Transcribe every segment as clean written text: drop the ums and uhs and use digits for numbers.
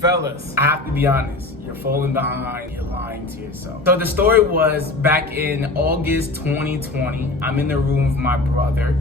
Fellas, I have to be honest, you're falling behind, you're lying to yourself. So the story was back in August 2020, I'm in the room with my brother,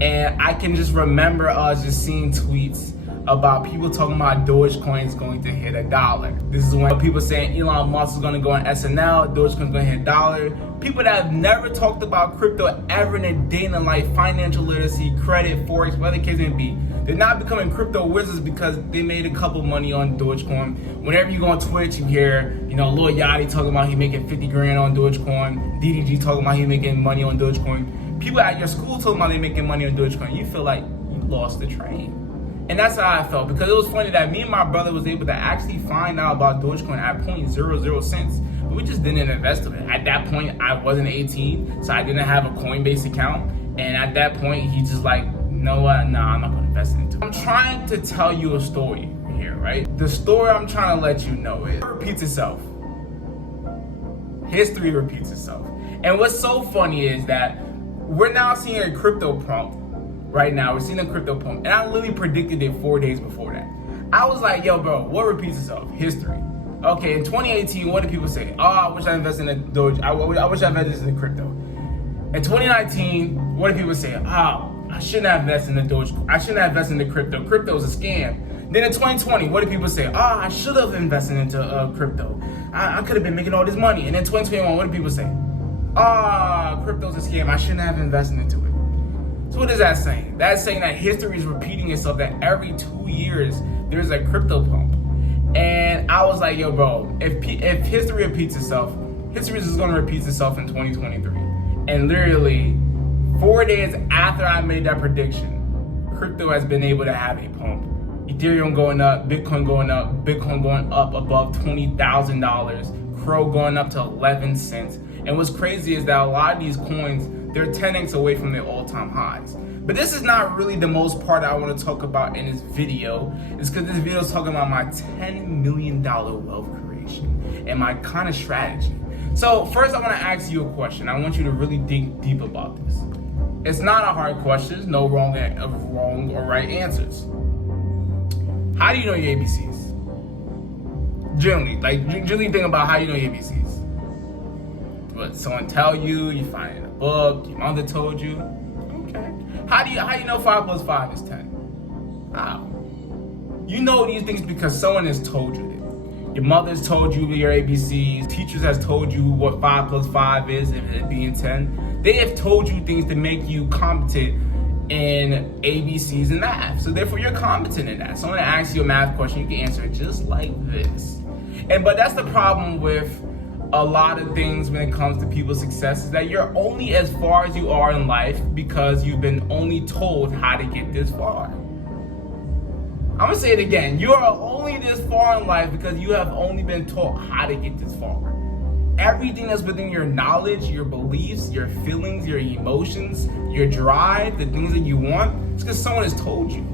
and I can just remember us just seeing tweets about people talking about Dogecoin is going to hit $1. This is when people saying Elon Musk is going to go on SNL, Dogecoin is going to hit $1. People that have never talked about crypto ever in a day in their life, financial literacy, credit, forex, whatever the case may be, they're not becoming crypto wizards because they made a couple money on Dogecoin. Whenever you go on Twitch, you hear, Lil Yachty talking about he making 50 grand on Dogecoin, DDG talking about he making money on Dogecoin. People at your school talking about they making money on Dogecoin. You feel like you lost the train. And that's how I felt, because it was funny that me and my brother was able to actually find out about Dogecoin at 0.00 cents. But we just didn't invest in it. At that point, I wasn't 18, so I didn't have a Coinbase account. And at that point, he just like, you know what? Nah, I'm not gonna invest into it. I'm trying to tell you a story here, right? The story I'm trying to let you know is, it repeats itself. History repeats itself. And what's so funny is that we're now seeing a crypto pump. Right now, we're seeing a crypto pump, and I literally predicted it 4 days before that. I was like, yo, bro, what repeats itself? History. Okay, in 2018, what did people say? Oh, I wish I invested in Doge. I wish I invested in crypto. In 2019, what did people say? Oh, I shouldn't have invested in the Doge. I shouldn't have invested in the crypto. Crypto is a scam. Then in 2020, what did people say? Oh, I should have invested into crypto. I could have been making all this money. And in 2021, what did people say? Oh, crypto's a scam. I shouldn't have invested into it. So what is that saying? That's saying that history is repeating itself, that every 2 years there's a crypto pump. And I was like, yo, bro, if history repeats itself, history is going to repeat itself in 2023. And literally 4 days after I made that prediction, crypto has been able to have a pump. Ethereum going up, Bitcoin going up above $20,000, Crow going up to 11 cents. And what's crazy is that a lot of these coins, they're 10x away from their all-time highs. But this is not really the most part I want to talk about in this video. It's because this video is talking about my $10 million wealth creation and my kind of strategy. So first I want to ask you a question. I want you to really think deep about this. It's not a hard question. No wrong or right answers. How do you know your ABCs? Generally think about how you know your ABCs. What, someone tell you, you find it in a book, your mother told you. Okay. How do you know 5 plus 5 is 10? How? You know these things because someone has told you this. Your mother's told you your ABCs, teachers has told you what 5 plus 5 is, if it being 10. They have told you things to make you competent in ABCs and math. So therefore you're competent in that. Someone asks you a math question, you can answer it just like this. But that's the problem with a lot of things when it comes to people's success, is that you're only as far as you are in life because you've been only told how to get this far. I'm gonna say it again. You are only this far in life because you have only been taught how to get this far. Everything that's within your knowledge, your beliefs, your feelings, your emotions, your drive, the things that you want, it's because someone has told you.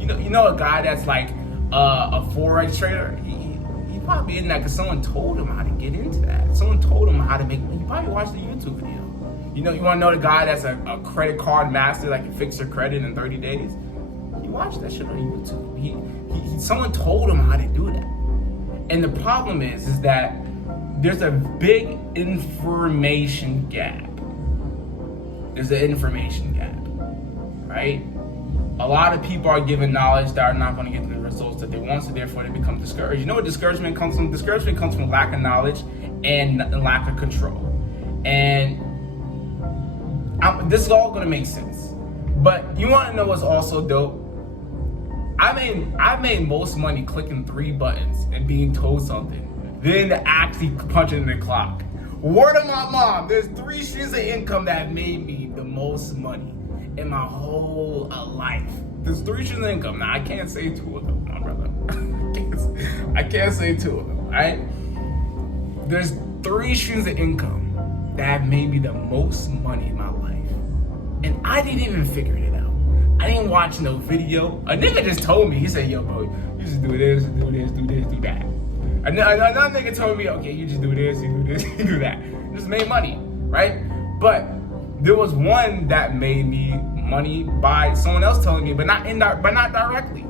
You know a guy that's like a forex trader, he probably in that because someone told him how to get into that. Someone told him how to make money. You probably watched the YouTube video. You want to know the guy that's a credit card master that can fix your credit in 30 days? You watch that shit on YouTube. Someone told him how to do that. And the problem is that there's a big information gap. There's an information gap, right? A lot of people are given knowledge that are not going to get the results that they want, so therefore they become discouraged. You know what discouragement comes from? Discouragement comes from lack of knowledge and lack of control. And this is all going to make sense. But you want to know what's also dope? I made most money clicking 3 buttons and being told something, then actually punching the clock. Word of my mom, there's 3 streams of income that made me the most money in my whole life. There's 3 streams of income. Now I can't say 2 of them, my brother. I can't say 2 of them, right? There's 3 streams of income that made me the most money in my life. And I didn't even figure it out. I didn't watch no video. A nigga just told me, he said, yo bro, you just do this, do this, do this, do that. Another nigga told me, okay, you just do this, you do this, you do that. Just made money, right? But there was one that made me money by someone else telling me, but not directly.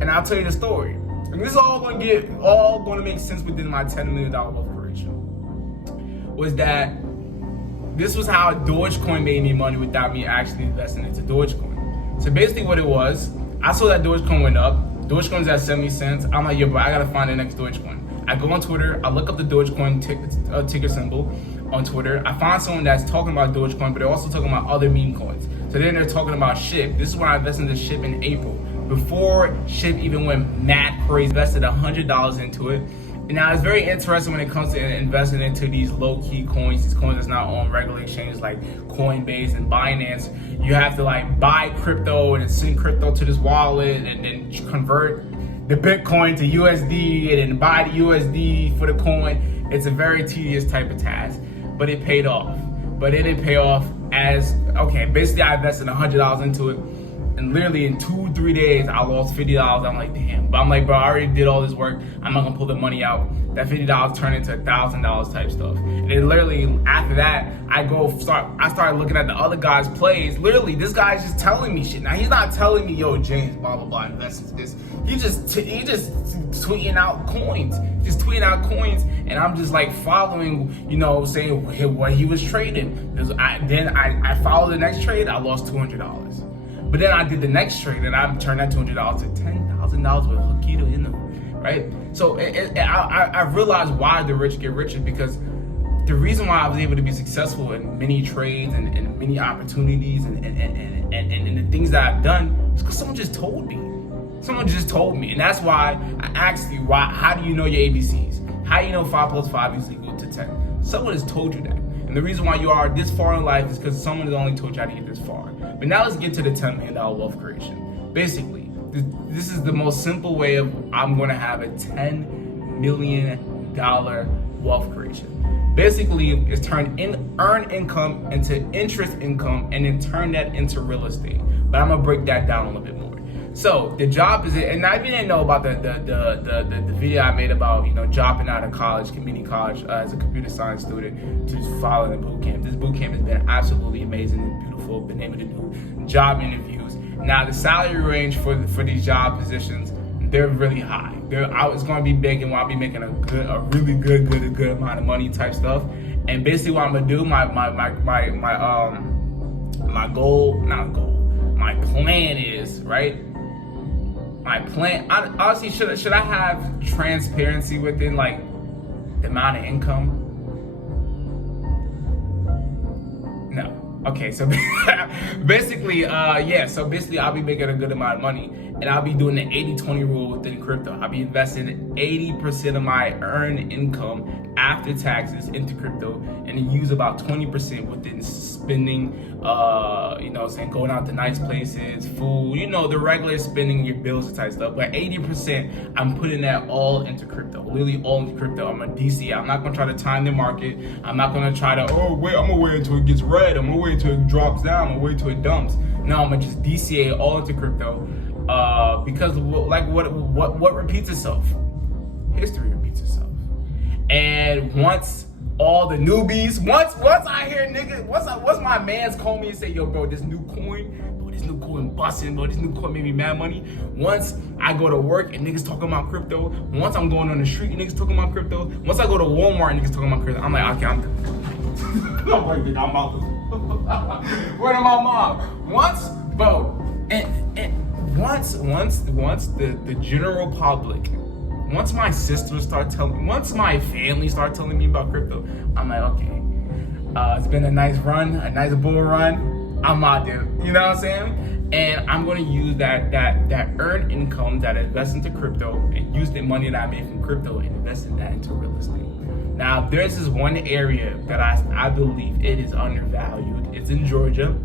And I'll tell you the story. and this is all going to make sense within my $10 million wealth creation, was that this was how Dogecoin made me money without me actually investing into Dogecoin. So basically what it was, I saw that Dogecoin went up. Dogecoin's at 70 cents. I'm like, yo, bro, I gotta find the next Dogecoin. I go on Twitter, I look up the Dogecoin ticker symbol on Twitter. I find someone that's talking about Dogecoin, but they're also talking about other meme coins. So then they're talking about SHIB. This is when I invested into SHIB in April. Before SHIB even went mad crazy, invested $100 into it. And now it's very interesting when it comes to investing into these low-key coins, these coins that's not on regular exchanges like Coinbase and Binance. You have to like buy crypto and send crypto to this wallet and then convert the Bitcoin to USD and then buy the USD for the coin. It's a very tedious type of task, but it paid off. But it didn't pay off as, okay, basically I invested $100 into it. And literally in 2-3 days, I lost $50. I'm like, damn. But I'm like, bro, I already did all this work. I'm not gonna pull the money out. That $50 turned into $1,000 type stuff. And then literally after that, I started looking at the other guys' plays. Literally, this guy's just telling me shit. Now he's not telling me, yo, James, blah blah blah, invest in this. He just tweeting out coins, and I'm just like following, you know, saying what he was trading. Then I followed the next trade. I lost $200. But then I did the next trade, and I turned that $200 to $10,000 with Hokito in them, right? So I realized why the rich get richer, because the reason why I was able to be successful in many trades and many opportunities and the things that I've done is because someone just told me. Someone just told me, and that's why I asked you, how do you know your ABCs? How do you know 5 plus 5 is equal to 10? Someone has told you that. And the reason why you are this far in life is because someone has only told you how to get this far. But now let's get to the $10 million wealth creation. Basically, this is the most simple way of I'm going to have a $10 million wealth creation. Basically, it's turn earn income into interest income and then turn that into real estate. But I'm going to break that down a little bit more. So the job is, and I didn't know about the video I made about, you know, dropping out of college, community college, as a computer science student to follow the boot camp. This boot camp has been absolutely amazing and beautiful. Been able to do job interviews. Now the salary range for these job positions, they're really high. It's going to be big, and I'll be making a really good amount of money type stuff. And basically, what I'm gonna do, my plan is, right? My plan, honestly, should I have transparency within like the amount of income? No. Okay, so basically, so basically I'll be making a good amount of money, and I'll be doing the 80-20 rule within crypto. I'll be investing 80% of my earned income after taxes into crypto, and then use about 20% within spending, going out to nice places, food, the regular spending, your bills and type stuff. But 80%, I'm putting that all into crypto, literally all into crypto. I'm a DCA. I'm not gonna try to time the market. I'm not gonna try to, I'm gonna wait until it gets red. I'm gonna wait until it drops down. I'm gonna wait until it dumps. No, I'm gonna just DCA all into crypto, because what repeats itself? History repeats itself. And once all the newbies, once I hear niggas, once my mans call me and say, yo, bro, this new coin busting, bro, this new coin made me mad money. Once I go to work and niggas talking about crypto, once I'm going on the street and niggas talking about crypto, once I go to Walmart and niggas talking about crypto, I'm like, okay, I'm out. Where am my mom? Once the general public, once my sisters once my family start telling me about crypto, I'm like, okay, it's been a nice run, a nice bull run. I'm out there, you know what I'm saying? And I'm gonna use that earned income that I invest into crypto and use the money that I made from crypto and invest in that into real estate. Now, there's this one area that I believe it is undervalued. It's in Georgia.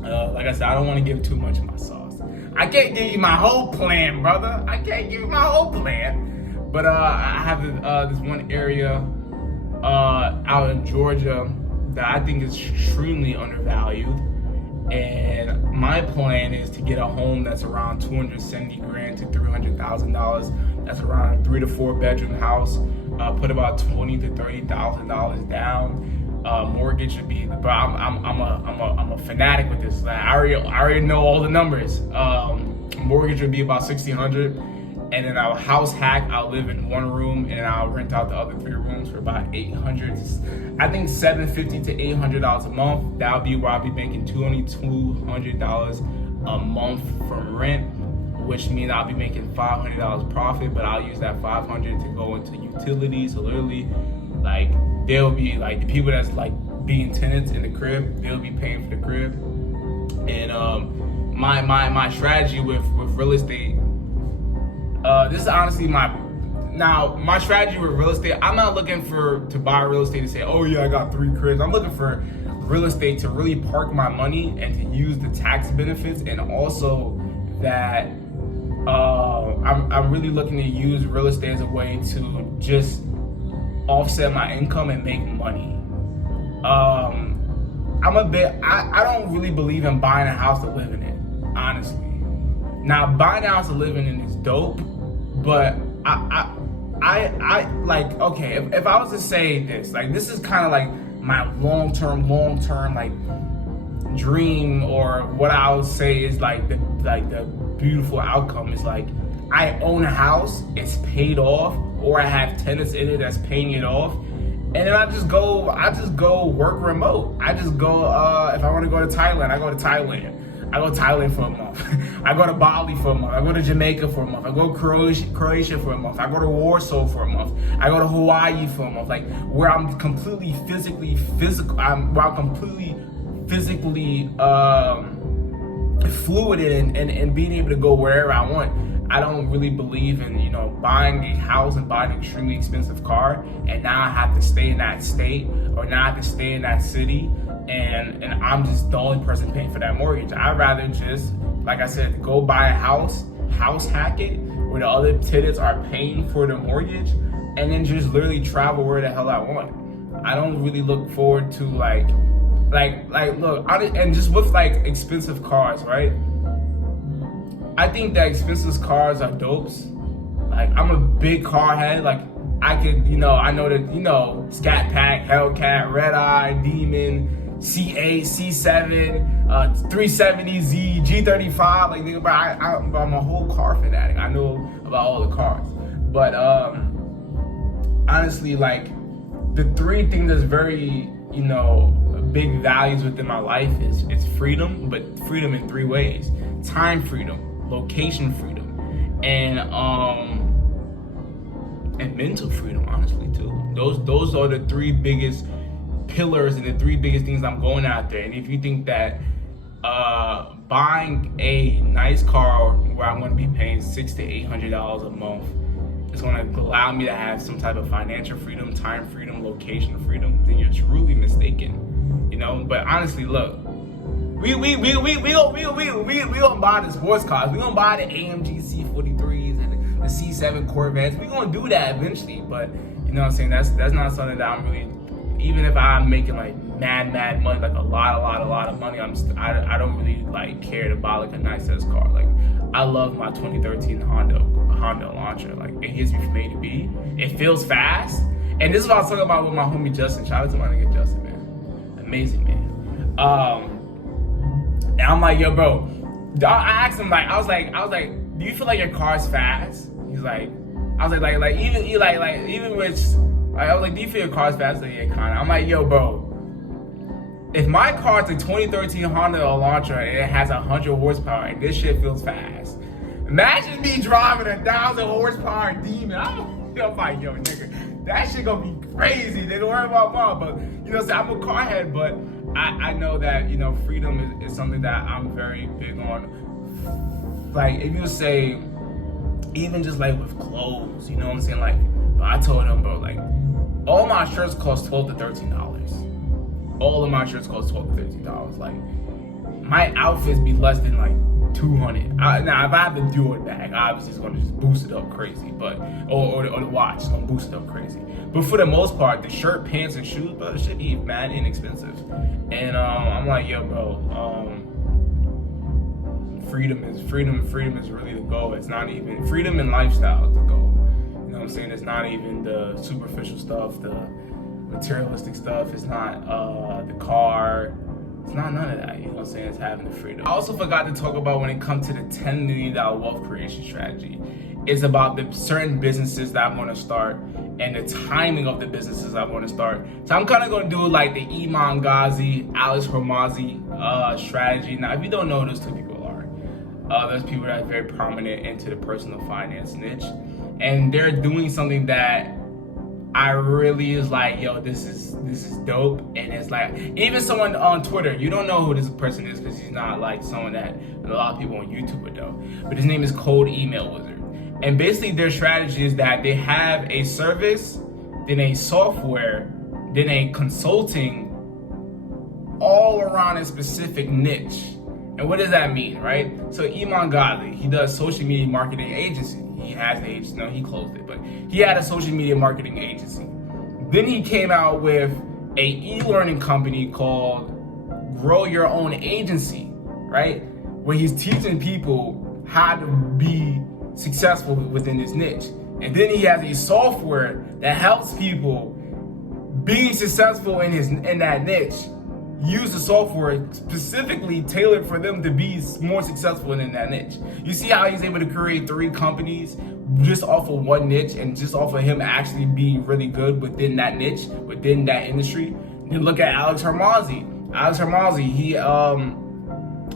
Like I said, I don't want to give too much of my sauce. I can't give you my whole plan, brother. I can't give you my whole plan. But I have this one area out in Georgia that I think is extremely undervalued. And my plan is to get a home that's around $270,000 to $300,000. That's around a 3 to 4 bedroom house. Put about $20,000 to $30,000 down. Mortgage should be, but I'm a fanatic with this. I already know all the numbers. Mortgage would be about $1,600, and then I'll house hack. I'll live in one room, and I'll rent out the other 3 rooms for about $800. I think $750 to $800 a month. That'll be where I'll be making $200 a month from rent, which means I'll be making $500 profit. But I'll use that $500 to go into utilities. So literally, like, they'll be like the people that's like being tenants in the crib. They'll be paying for the crib, and my strategy with real estate. This is honestly my strategy with real estate. I'm not looking to buy real estate to say, oh yeah, I got 3 cribs. I'm looking for real estate to really park my money and to use the tax benefits, and also that I'm really looking to use real estate as a way to just offset my income and make money. I don't really believe in buying a house to live in it, honestly. Now, buying a house to live in it is dope, but I like, okay, if I was to say this, like, this is kind of like my long-term like dream, or what I would say is like the beautiful outcome is like, I own a house, it's paid off, or I have tenants in it that's paying it off, and then I just go work remote. I just go, if I want to go to Thailand, I go to Thailand. I go to Thailand for a month. I go to Bali for a month. I go to Jamaica for a month. I go to Croatia for a month. I go to Warsaw for a month. I go to Hawaii for a month. Like, where I'm completely physically fluid and being able to go wherever I want. I don't really believe in, buying a house and buying an extremely expensive car, and now I have to stay in that state, or now I have to stay in that city, and I'm just the only person paying for that mortgage. I'd rather just, like I said, go buy a house hack it, where the other tenants are paying for the mortgage, and then just literally travel where the hell I want. I don't really look forward to look, and just with like expensive cars, right? I think that expensive cars are dopes. Like, I'm a big car head. Like, I could, I know that, Scat Pack, Hellcat, Red Eye, Demon, C8, C7, 370Z, G35. Like, nigga, I'm a whole car fanatic. I know about all the cars. But honestly, like, the 3 things that's very, big values within my life is freedom, but freedom in 3 ways. Time freedom, location freedom, and mental freedom, honestly, too. Those are the 3 biggest pillars and the 3 biggest things I'm going out there. And if you think that buying a nice car where I'm going to be paying $600 to $800 a month is going to allow me to have some type of financial freedom, time freedom, location freedom, then you're truly mistaken. But honestly, look, we gonna buy the sports cars. We gonna buy the AMG C43s and the C7 Corvettes. We gonna do that eventually. But you know what I'm saying? That's not something that I'm really. Even if I'm making like mad money, like a lot of money, I don't really like care to buy like a nice ass car. Like, I love my 2013 Honda Elantra. Like, it hits me from A to B. It feels fast. And this is what I was talking about with my homie Justin. Shout out to my nigga Justin, man. Amazing, man. And I'm like, yo, bro. I asked him, like, I was like, do you feel like your car's fast? He's like, I was like, even with, like, I was like, do you feel your car's fast? Like, yeah, kinda. I'm like, yo, bro. If my car's a 2013 Honda Elantra and it has 100 horsepower and this shit feels fast, imagine me driving a 1,000 horsepower Demon. I'm like, yo, nigga, that shit gonna be crazy. They don't worry about mom, but I'm a car head, but I know that freedom is something that I'm very big on. Like, if you say, even just like with clothes, you know what I'm saying? Like, but I told him, bro, like, all my shirts cost $12 to $13. All of my shirts cost $12 to $13. Like, my outfits be less than like $200. Now, if I have the Dior bag, obviously it's gonna just boost it up crazy. But or the watch is gonna boost it up crazy. But for the most part, the shirt, pants, and shoes, bro, should be mad inexpensive. And I'm like, yo, bro, freedom is really the goal. It's not even freedom and lifestyle is the goal. You know what I'm saying? It's not even the superficial stuff, the materialistic stuff. It's not the car. It's not none of that, you know what I'm saying? It's having the freedom. I also forgot to talk about when it comes to the $10 million wealth creation strategy. It's about the certain businesses that I'm going to start and the timing of the businesses I'm going to start. So I'm kind of going to do like the Iman Gadzhi, Homorzi strategy. Now, if you don't know who those two people are, there's people that are very prominent into the personal finance niche, and they're doing something that I really is like, yo, this is dope. And it's like, even someone on Twitter, you don't know who this person is because he's not like someone that a lot of people on YouTube would know. But his name is Cold Email Wizard. And basically their strategy is that they have a service, then a software, then a consulting all around a specific niche. And what does that mean, right? So Iman Gadzhi, he does social media marketing agency. He has an agency, no, he closed it, but he had a social media marketing agency. Then he came out with a e-learning company called Grow Your Own Agency, right? Where he's teaching people how to be successful within this niche. And then he has a software that helps people being successful in that niche. Use the software specifically tailored for them to be more successful in that niche. You see how he's able to create 3 companies just off of one niche and just off of him actually being really good within that niche, within that industry. Then look at Homorzi. Homorzi,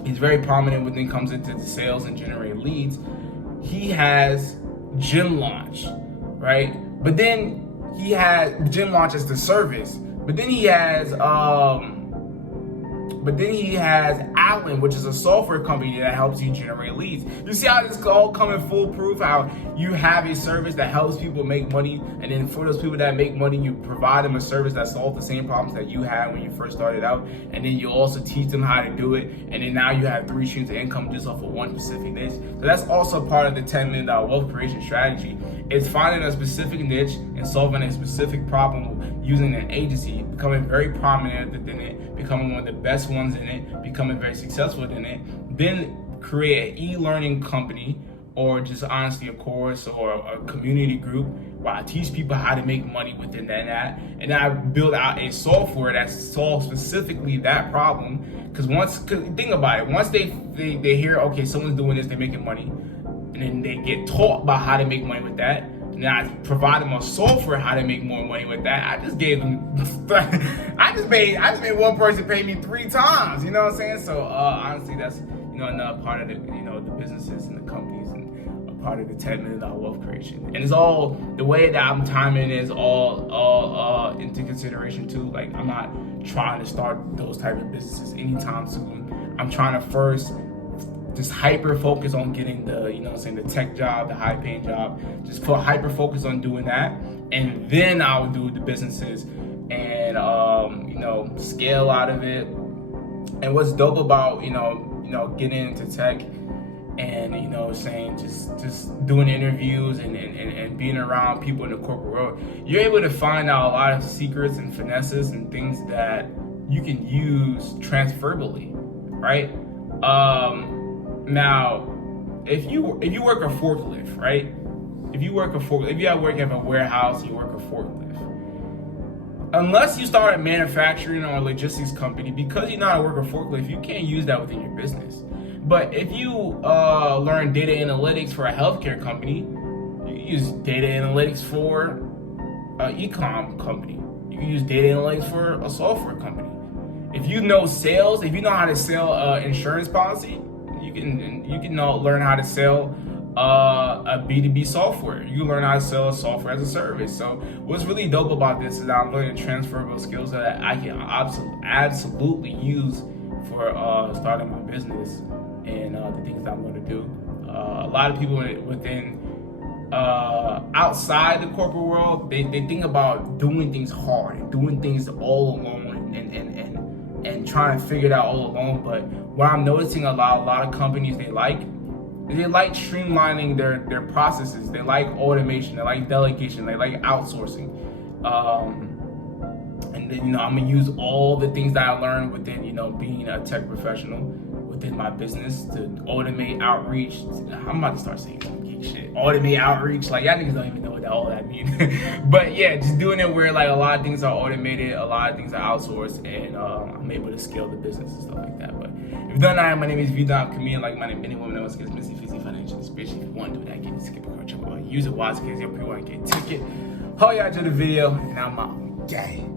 he's very prominent when it comes into the sales and generating leads. He has Gym Launch, right? But then he has Gym Launch as the service. But then he has Allen, which is a software company that helps you generate leads. You see how this all coming foolproof, how you have a service that helps people make money, and then for those people that make money, you provide them a service that solves the same problems that you had when you first started out, and then you also teach them how to do it, and then now you have 3 streams of income just off of one specific niche. So that's also part of the $10 million wealth creation strategy. It's finding a specific niche and solving a specific problem using an agency, becoming very prominent within it, becoming one of the best ones in it, becoming very successful in it, then create an e-learning company or just honestly a course or a community group where I teach people how to make money within that, and then I build out a software that solves specifically that problem. Because think about it, once they hear, okay, someone's doing this, they're making money, and then they get taught about how to make money with that, and then I provide them a software how to make more money with that. I just gave them, I just made one person pay me 3 times. You know what I'm saying? So honestly, that's another part of the the businesses and the companies and a part of the $10 million wealth creation. And it's all the way that I'm timing is all into consideration too. Like I'm not trying to start those type of businesses anytime soon. I'm trying to first just hyper focus on getting the the tech job, the high paying job. Just hyper focus on doing that, and then I'll do the businesses and scale out of it. And what's dope about getting into tech and saying just doing interviews and being around people in the corporate world, you're able to find out a lot of secrets and finesses and things that you can use transferably, right? Now, if you work a forklift, right? If you work at a warehouse, you work a forklift. Unless you start a manufacturing or a logistics company, because you know how to work a forklift, you can't use that within your business. But if you learn data analytics for a healthcare company, you can use data analytics for an e-com company. You can use data analytics for a software company. If you know sales, if you know how to sell insurance policy, you can learn how to sell a B2B software. You can learn how to sell a software as a service. So what's really dope about this is that I'm learning transferable skills that I can absolutely use for starting my business and the things that I'm going to do. A lot of people within outside the corporate world, they think about doing things hard and doing things all alone and trying to figure it out all alone. But what I'm noticing a lot of companies, they like streamlining their processes. They like automation. They like delegation. They like outsourcing. And then I'm gonna use all the things that I learned within being a tech professional within my business to automate outreach. I'm about to start saying some geek shit. Automate outreach. Like y'all niggas don't even know what all that means. But yeah, just doing it where like a lot of things are automated, a lot of things are outsourced, and I'm able to scale the business and stuff like that. But If you don't know, my name is Vidal. Comedian like my name. Any woman that wants to get missing physical financial inspiration. If you want to do that, get a skip a culture. Use it wisely because you'll probably want to get a ticket. Hope y'all enjoyed the video, and I'm out. Gang.